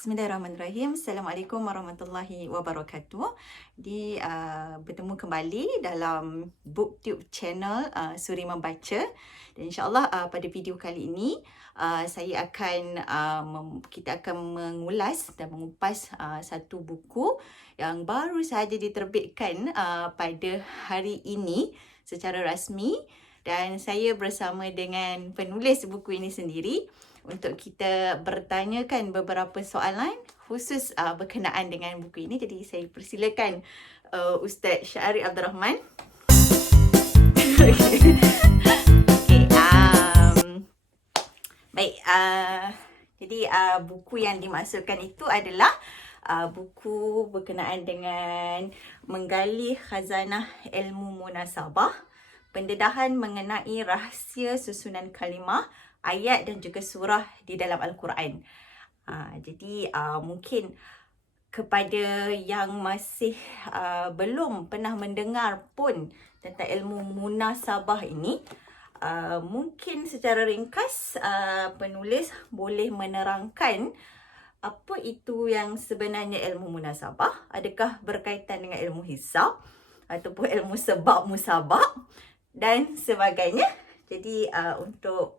Bismillahirrahmanirrahim. Assalamualaikum warahmatullahi wabarakatuh. Bertemu kembali dalam BookTube channel Suri Membaca. Dan insyaAllah pada video kali ini kita akan mengulas dan mengupas satu buku yang baru sahaja diterbitkan pada hari ini secara rasmi. Dan saya bersama dengan penulis buku ini sendiri untuk kita bertanyakan beberapa soalan khusus berkenaan dengan buku ini. Jadi saya persilakan Ustaz Syarif Abdul Rahman. Okay. Baik, jadi buku yang dimaksudkan itu adalah buku berkenaan dengan menggali khazanah ilmu munasabah, pendedahan mengenai rahsia susunan kalimah, ayat dan juga surah di dalam Al-Quran. Jadi mungkin kepada yang masih belum pernah mendengar pun tentang ilmu munasabah ini, mungkin secara ringkas penulis boleh menerangkan apa itu yang sebenarnya ilmu munasabah, adakah berkaitan dengan ilmu hisab ataupun ilmu sebab musabab dan sebagainya. Jadi untuk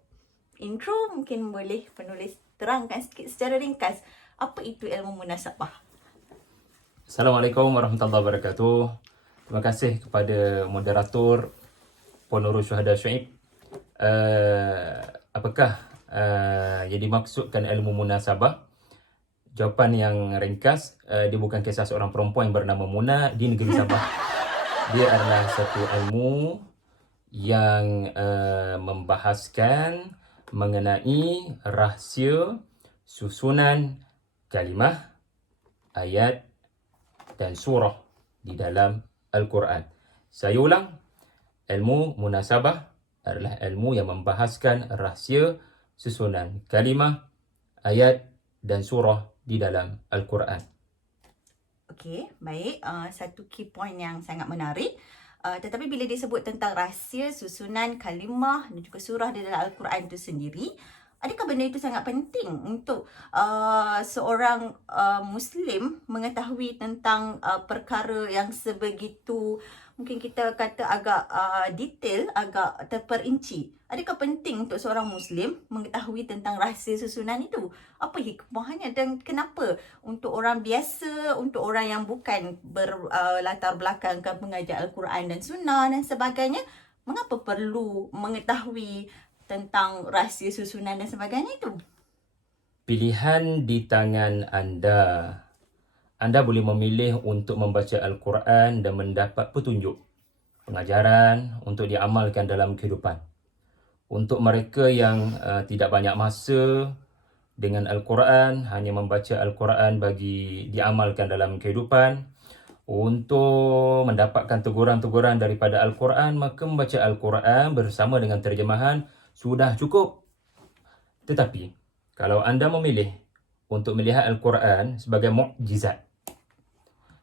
intro mungkin boleh penulis terangkan sikit secara ringkas apa itu ilmu munasabah. Assalamualaikum warahmatullahi wabarakatuh. Terima kasih kepada moderator Puan Nurul Syuhada Syuib. Apakah yang dimaksudkan ilmu munasabah? Jawapan yang ringkas, dia bukan kisah seorang perempuan yang bernama Muna di negeri Sabah. Dia adalah satu ilmu yang membahaskan mengenai rahsia susunan kalimah, ayat dan surah di dalam Al-Quran. Saya ulang, ilmu munasabah adalah ilmu yang membahaskan rahsia susunan kalimah, ayat dan surah di dalam Al-Quran. Okey, baik. Satu key point yang sangat menarik. Tetapi bila disebut tentang rahsia susunan kalimah dan juga surah di dalam Al-Quran itu sendiri, adakah benda itu sangat penting untuk seorang Muslim mengetahui tentang perkara yang sebegitu, mungkin kita kata agak detail, agak terperinci? Adakah penting untuk seorang Muslim mengetahui tentang rahsia susunan itu? Apa hikmahnya dan kenapa untuk orang biasa, untuk orang yang bukan berlatar belakangkan pengajar Al-Quran dan Sunnah dan sebagainya, mengapa perlu mengetahui tentang rahsia susunan dan sebagainya itu? Pilihan di tangan anda. Anda boleh memilih untuk membaca Al-Quran dan mendapat petunjuk, pengajaran untuk diamalkan dalam kehidupan. Untuk mereka yang tidak banyak masa dengan Al-Quran, hanya membaca Al-Quran bagi diamalkan dalam kehidupan, untuk mendapatkan teguran-teguran daripada Al-Quran, maka membaca Al-Quran bersama dengan terjemahan sudah cukup. Tetapi, kalau anda memilih untuk melihat Al-Quran sebagai mukjizat,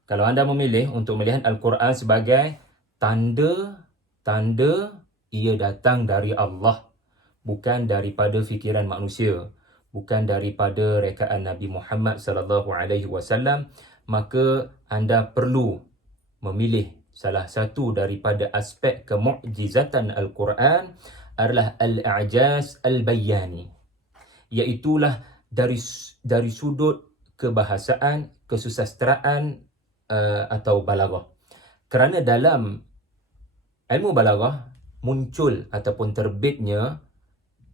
kalau anda memilih untuk melihat Al-Quran sebagai tanda-tanda ia datang dari Allah, bukan daripada fikiran manusia, bukan daripada rekaan Nabi Muhammad SAW, maka anda perlu memilih salah satu daripada aspek kemukjizatan Al-Quran adalah al-i'jaz al-bayani, iaitulah dari sudut kebahasaan, kesusasteraan atau balaghah. Kerana dalam ilmu balaghah muncul ataupun terbitnya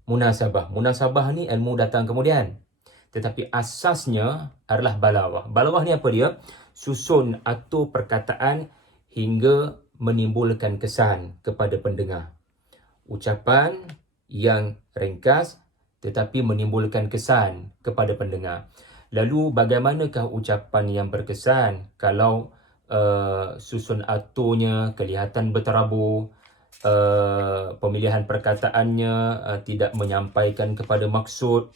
munasabah. Munasabah ni ilmu datang kemudian. Tetapi asasnya adalah balaghah. Balaghah ni apa dia? Susun atau perkataan hingga menimbulkan kesan kepada pendengar. Ucapan yang ringkas tetapi menimbulkan kesan kepada pendengar. Lalu bagaimanakah ucapan yang berkesan kalau susun atunya kelihatan berterabur, pemilihan perkataannya tidak menyampaikan kepada maksud.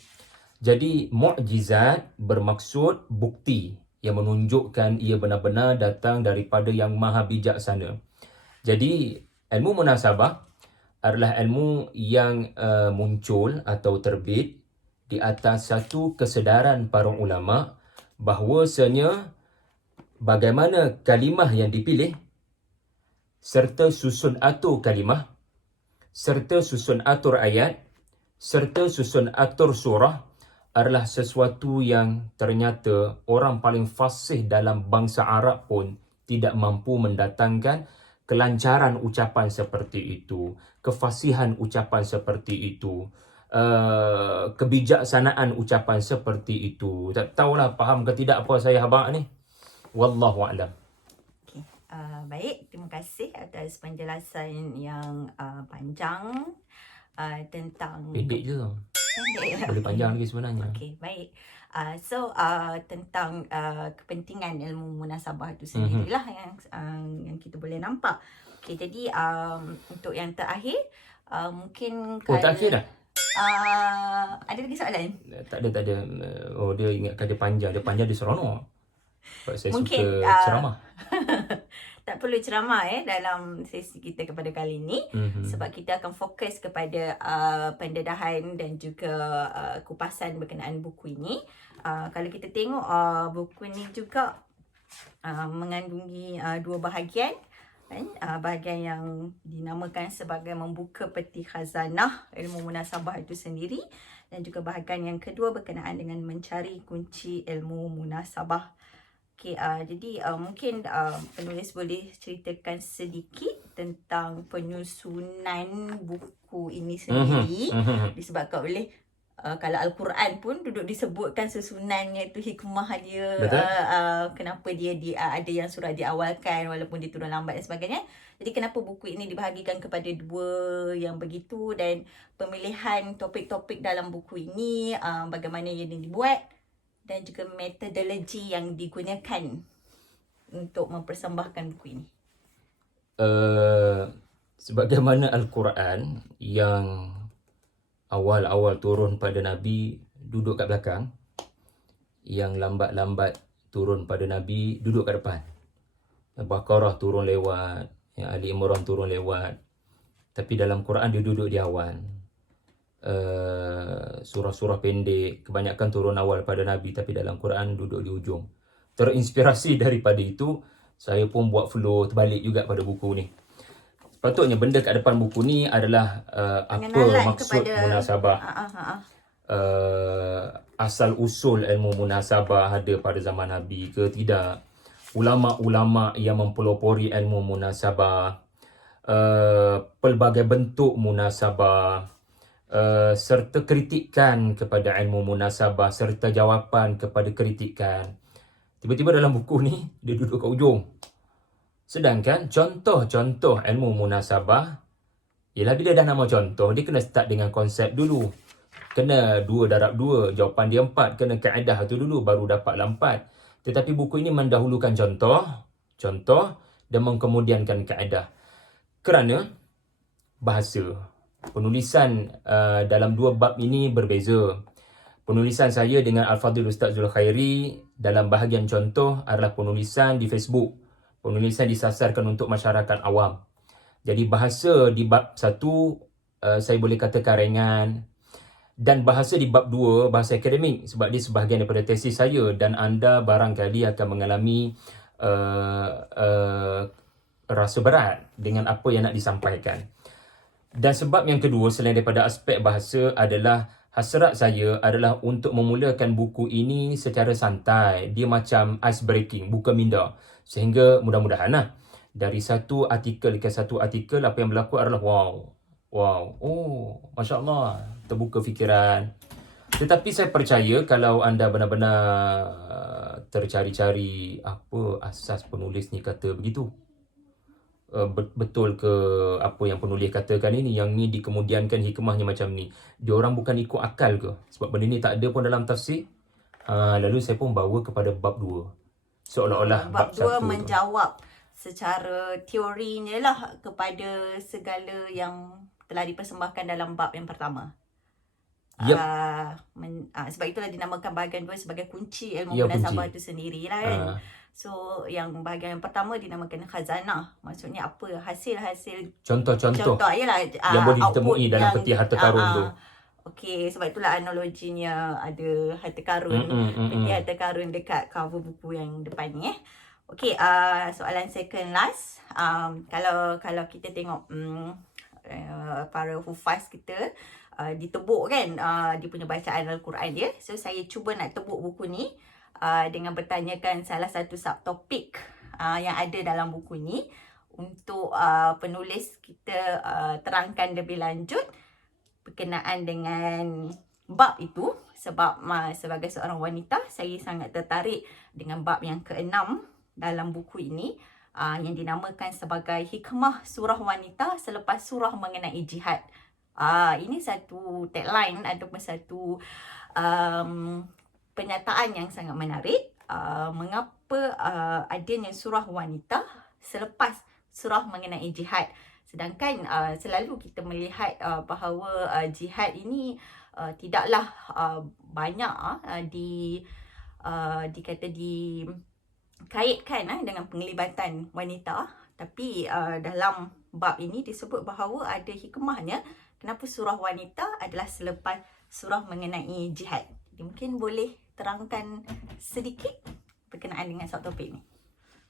Jadi mukjizat bermaksud bukti yang menunjukkan ia benar-benar datang daripada yang maha bijaksana. Jadi ilmu munasabah adalah ilmu yang muncul atau terbit di atas satu kesedaran para ulama bahawasanya bagaimana kalimah yang dipilih serta susun atur kalimah, serta susun atur ayat, serta susun atur surah adalah sesuatu yang ternyata orang paling fasih dalam bangsa Arab pun tidak mampu mendatangkan kelancaran ucapan seperti itu, kefasihan ucapan seperti itu, kebijaksanaan ucapan seperti itu. Tak tahulah faham ke tidak apa saya habaq ni. Wallahu a'lam. Okey. Baik, terima kasih atas penjelasan yang panjang tentang Pendek je tau. pendek. Boleh panjang lagi sebenarnya. Okey, baik. Tentang kepentingan ilmu munasabah itu sendirilah yang kita boleh nampak. Okey, jadi untuk yang terakhir mungkin Oh, terakhir dah? ada lagi soalan? Tak ada. Oh, dia ingatkan dia panjang. Dia panjang, dia seronok. Sebab saya Mungkin, suka ceramah. Tak perlu ceramah dalam sesi kita kepada kali ini, sebab kita akan fokus kepada pendedahan dan juga kupasan berkenaan buku ini. Kalau kita tengok buku ini juga mengandungi dua bahagian. Bahagian yang dinamakan sebagai membuka peti khazanah ilmu munasabah itu sendiri, dan juga bahagian yang kedua berkenaan dengan mencari kunci ilmu munasabah. Okay, jadi mungkin penulis boleh ceritakan sedikit tentang penyusunan buku ini sendiri. Disebabkan oleh kalau Al-Quran pun duduk disebutkan susunannya itu hikmah dia, kenapa dia ada yang surah diawalkan walaupun dia turun lambat dan sebagainya. Jadi kenapa buku ini dibahagikan kepada dua yang begitu, dan pemilihan topik-topik dalam buku ini, bagaimana ia dibuat, dan juga metodologi yang digunakan untuk mempersembahkan buku ini. Sebagaimana Al-Quran yang awal-awal turun pada Nabi duduk kat belakang, yang lambat-lambat turun pada Nabi duduk kat depan. Baqarah turun lewat, yang Ali Imran turun lewat, tapi dalam Quran dia duduk di awal. Surah-surah pendek kebanyakan turun awal pada Nabi, tapi dalam Quran duduk di ujung. Terinspirasi daripada itu, saya pun buat flow terbalik juga pada buku ni. Sepatutnya benda kat depan buku ni adalah apa maksud munasabah, asal usul ilmu munasabah ada pada zaman Nabi ke tidak, ulama-ulama yang mempelopori ilmu munasabah, pelbagai bentuk munasabah, serta kritikan kepada ilmu munasabah, serta jawapan kepada kritikan. Tiba-tiba dalam buku ni dia duduk kat ujung. Sedangkan contoh-contoh ilmu munasabah ialah bila dah nama contoh, dia kena start dengan konsep dulu. Kena 2 darab 2, jawapan dia 4, kena kaedah tu dulu baru dapatlah 4. Tetapi buku ini mendahulukan contoh dan mengkemudiankan kaedah. Kerana bahasa penulisan dalam dua bab ini berbeza. Penulisan saya dengan Al-Fadhil Ustaz Zulkhairi dalam bahagian contoh adalah penulisan di Facebook. Penulisan disasarkan untuk masyarakat awam. Jadi bahasa di bab 1 saya boleh katakan ringan, dan bahasa di bab 2 bahasa akademik sebab dia sebahagian daripada tesis saya, dan anda barangkali akan mengalami rasa berat dengan apa yang nak disampaikan. Dan sebab yang kedua selain daripada aspek bahasa adalah hasrat saya adalah untuk memulakan buku ini secara santai. Dia macam ice breaking, buka minda. Sehingga mudah-mudahan dari satu artikel ke satu artikel apa yang berlaku adalah wow, oh, Masya Allah, terbuka fikiran. Tetapi saya percaya kalau anda benar-benar tercari-cari apa asas penulis ni kata begitu, betul ke apa yang penulis katakan ini, yang ni dikemudiankan hikmahnya macam ni, diorang bukan ikut akal ke? Sebab benda ni tak ada pun dalam tafsir. Lalu saya pun bawa kepada bab 2. Seolah-olah bab 2 1 menjawab secara teorinya lah kepada segala yang telah dipersembahkan dalam bab yang pertama. Yep. Sebab itulah dinamakan bahagian 2 sebagai kunci ilmu munasabah itu sendiri lah kan. So yang bahagian yang pertama dinamakan khazanah. Maksudnya apa? Hasil-hasil contoh-contoh ialah yang boleh ditemui dalam peti harta karun tu. Okey, sebab itulah analoginya ada harta karun. Peti harta karun dekat cover buku yang depan ni. Okey, soalan second last. Kalau kita tengok para hufaz kita ditebuk kan dia punya bacaan Al-Quran dia. So saya cuba nak tebuk buku ni dengan bertanyakan salah satu subtopik yang ada dalam buku ni untuk penulis kita terangkan lebih lanjut berkenaan dengan bab itu. Sebab sebagai seorang wanita, saya sangat tertarik dengan bab yang ke-6 dalam buku ini yang dinamakan sebagai hikmah surah wanita selepas surah mengenai jihad. Ini satu tagline ataupun satu pernyataan yang sangat menarik. Mengapa adanya surah wanita selepas surah mengenai jihad? Sedangkan selalu kita melihat bahawa jihad ini tidaklah banyak dikaitkan dengan penglibatan wanita. Tapi dalam bab ini disebut bahawa ada hikmahnya kenapa surah wanita adalah selepas surah mengenai jihad. Jadi mungkin boleh terangkan sedikit berkenaan dengan subtopik ni.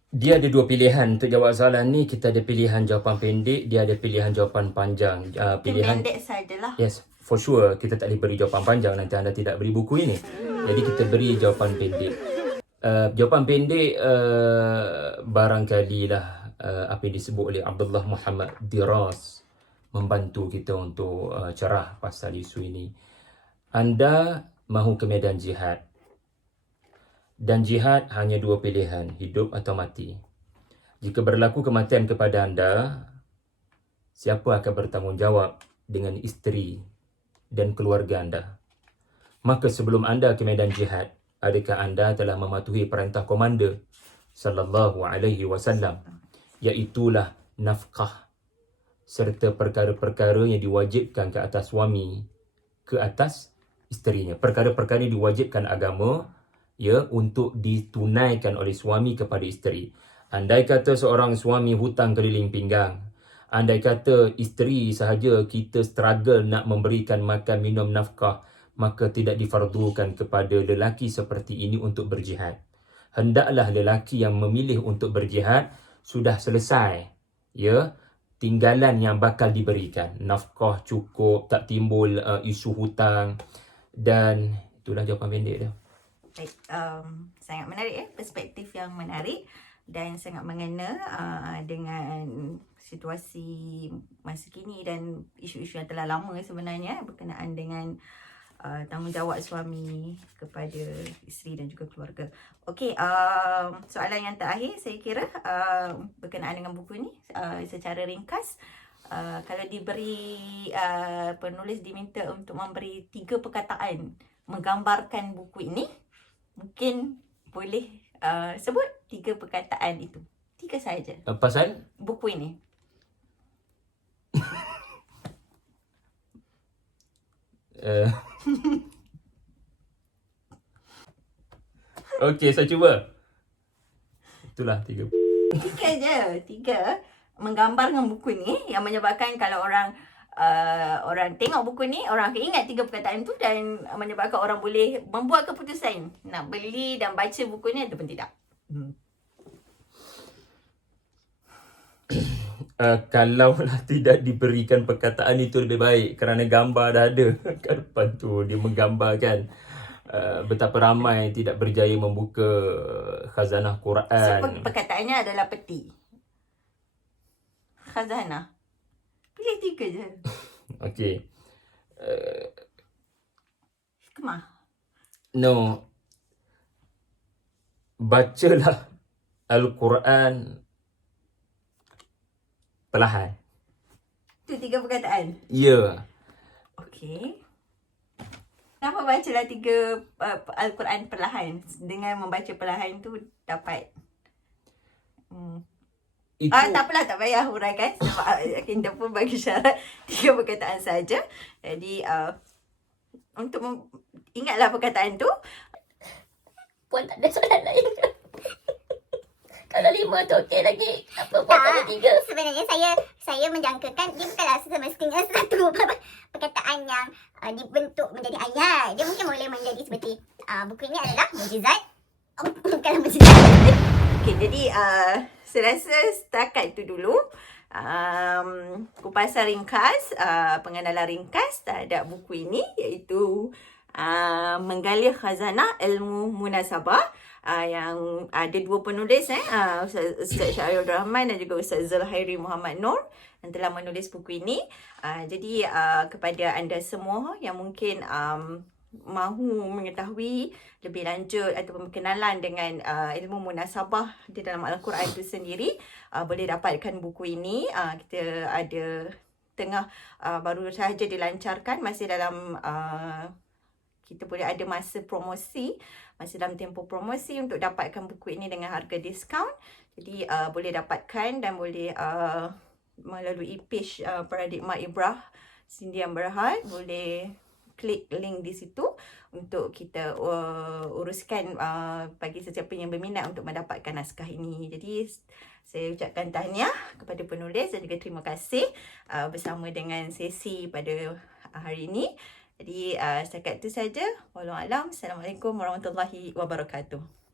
Dia ada dua pilihan untuk jawab soalan ni. Kita ada pilihan jawapan pendek, dia ada pilihan jawapan panjang. Pilihan pendek sajalah. Yes, for sure kita tak boleh beri jawapan panjang, nanti anda tidak beri buku ini. Jadi kita beri jawapan pendek. Jawapan pendek barangkali lah apa yang disebut oleh Abdullah Muhammad Diras membantu kita untuk cerah pasal isu ini. Anda mahu ke medan jihad. Dan jihad hanya dua pilihan, hidup atau mati. Jika berlaku kematian kepada anda, siapa akan bertanggungjawab dengan isteri dan keluarga anda? Maka sebelum anda ke medan jihad, adakah anda telah mematuhi perintah komander sallallahu alaihi wasallam, iaitulah nafkah serta perkara-perkara yang diwajibkan ke atas suami ke atas isterinya. Perkara-perkara yang diwajibkan agama untuk ditunaikan oleh suami kepada isteri. Andai kata seorang suami hutang keliling pinggang, andai kata isteri sahaja kita struggle nak memberikan makan, minum, nafkah, maka tidak difardukan kepada lelaki seperti ini untuk berjihad. Hendaklah lelaki yang memilih untuk berjihad sudah selesai, tinggalan yang bakal diberikan. Nafkah cukup, tak timbul isu hutang, dan itulah jawapan pendek dia. Baik, sangat menarik perspektif yang menarik dan sangat mengena dengan situasi masa kini dan isu-isu yang telah lama sebenarnya berkenaan dengan tanggungjawab suami kepada isteri dan juga keluarga. Okey, soalan yang terakhir saya kira berkenaan dengan buku ini secara ringkas. Kalau diberi penulis diminta untuk memberi 3 perkataan menggambarkan buku ini, mungkin boleh sebut 3 perkataan itu. 3 saja. Pasal buku ini. Okey, saya cuba. Itulah 3. 3 je. 3 menggambarkan buku ni yang menyebabkan kalau orang tengok buku ni, orang akan ingat 3 perkataan tu dan menyebabkan orang boleh membuat keputusan nak beli dan baca buku ni ataupun tidak. Kalaulah tidak diberikan perkataan itu lebih baik, kerana gambar dah ada kat depan tu. Dia menggambarkan betapa ramai tidak berjaya membuka khazanah Quran. So perkataannya adalah peti, khazanah. Pilih 3 je. Okey. Hikmah. No. Bacalah Al-Quran perlahan. Itu 3 perkataan? Ya. Okey. Kenapa bacalah 3 Al-Quran perlahan? Dengan membaca perlahan tu dapat Itu tak apalah, tak payah huraikan sebab kita pun bagi syarat 3 perkataan saja. Jadi untuk ingatlah perkataan tu. Puan tak ada soalan lain ke? Kalau 5 tu okey lagi. Apa puan tak ada 3? Sebenarnya saya menjangkakan dia bukanlah semestinya satu perkataan yang dibentuk menjadi ayat. Dia mungkin boleh menjadi seperti buku ini adalah mukjizat. Bukanlah mukjizat. Okey, jadi saya rasa setakat itu dulu. Kupasan ringkas, pengenalan ringkas terhadap buku ini, iaitu Menggali Khazanah Ilmu Munasabah, yang ada dua penulis, Ustaz Syaril Rahman dan juga Ustaz Zulhairi Muhammad Nur yang telah menulis buku ini. Jadi kepada anda semua yang mungkin mahu mengetahui lebih lanjut ataupun berkenalan dengan ilmu munasabah di dalam Al-Quran itu sendiri, boleh dapatkan buku ini. Kita ada baru sahaja dilancarkan, masih dalam kita boleh ada masih dalam tempoh promosi untuk dapatkan buku ini dengan harga diskaun. Jadi boleh dapatkan dan boleh melalui page Paradigma Ibrah Cindy Berhad, boleh klik link di situ untuk kita uruskan bagi sesiapa yang berminat untuk mendapatkan naskah ini. Jadi saya ucapkan tahniah kepada penulis dan juga terima kasih bersama dengan sesi pada hari ini. Jadi setakat itu saja. Wallahualam. Assalamualaikum warahmatullahi wabarakatuh.